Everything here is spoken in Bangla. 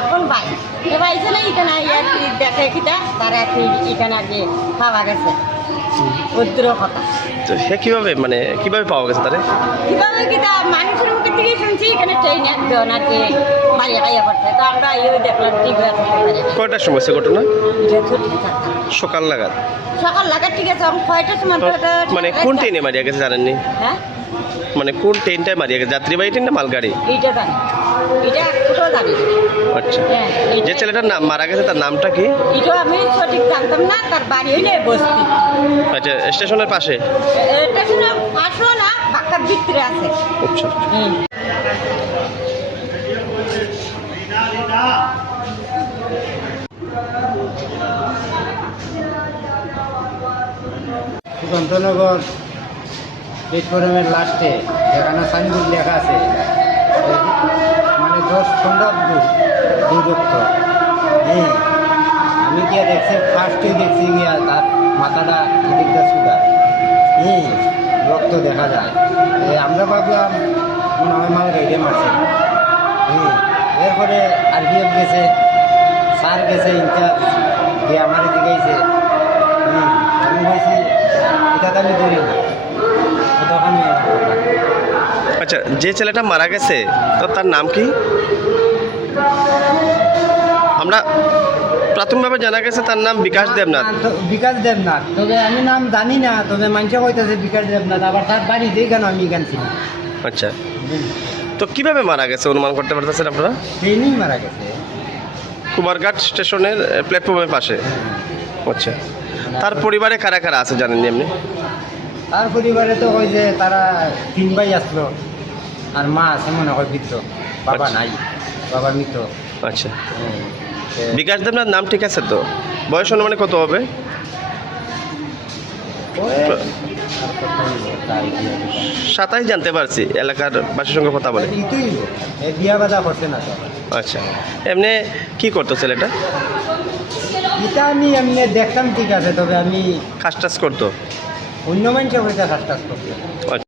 এখন ভাই। এবার এসে না এখানে দেখে কিটা? তারা এখানে আগে পাওয়া গেছে? উদ্র কথা। তো সে কীভাবে মানে কীভাবে পাওয়া গেছে তারে কীভাবে কিটা? মানুষের মুখে থেকে শুনছি এখানে ট্রেন একজন আর কি মারিয়া খাইয়া পড়ছে তো আমরা এই দেখলাম ঠিক কয়টার সময় সে ঘটনা? সকাল নাগাদ। সকাল লাগা ঠিক আছে কয়টার সময় মানে কোন ট্রেনে মারিয়া গেছে জানেননি? হ্যাঁ? মানে কোন ট্রেনটায় মারিয়া গেছে? যাত্রীবাহী ট্রেন না মালগাড়ি? এইটা জানি। এটা আচ্ছা। হ্যাঁ যে ছেলেটার নাম মারা গেছে তার নামটা কি? এটা আমি সঠিক জানতাম না তার বাড়ি হইলে বস্তি। আচ্ছা স্টেশনের পাশে? শুনে আসো না বাক্কার ভিতরে আছে। আচ্ছা। হুম। সুকান্তনগর প্লেটফর্মের লাস্টে যেখানে সাইনবোর্ড লেখা আছে দশ পনেরো দূর দূরত্ব। হ্যাঁ আমি গিয়ে দেখছি ফার্স্টে দেখছি গিয়া তার মাথাটা এদিকটা সুদা? হ্যাঁ রক্ত দেখা যায়। আমরা ভাবলাম মনে হয় মাল গাইডে মারছে। হ্যাঁ এরপরে আরপিএফ গেছে স্যার গেছে ইনচার্জ গিয়ে আমার দিকেছে হুম আমি বলছি এটা তো আমি ধরি না। তখন আচ্ছা যে ছেলেটা মারা গেছে তো তার নাম কি? আমরা প্রাথমিকভাবে জানা গেছে তার নাম বিকাশ দেবনাথ। বিকাশ দেবনাথ। তবে আমি নাম জানি না তবে মানুষে কইতেছে বিকাশ দেবনাথ আবার তার বাড়ি যেই কেন আমি ছিলাম আচ্ছা। তো কীভাবে মারা গেছে অনুমান করতে পারতেছেন আপনারা? ট্রেনই মারা গেছে। কুমারঘাট স্টেশনের প্ল্যাটফর্মের পাশে। আচ্ছা। তার পরিবারে কারা কারা আছে জানেন এমনি তার পরিবারে তো ওই যে তারা তিন ভাই আসলো। আর মা আছে মনে হয় বৃদ্ধ। বাবা আচ্ছা। নাই বাবা মৃত আচ্ছা। বিকাশ দেবনাথ নাম ঠিক আছে তো? বয়স অনুমানে কত হবে। সাতাই জানতে পারছি এলাকার বাসীর সঙ্গে কথা বলে। আচ্ছা। এমনি কি করতো ছেলেটা? এটা আমি এমনি দেখতাম ঠিক আছে তবে আমি কাজ টাজ করতো? অন্য মানুষের কাজ টাজ আচ্ছা।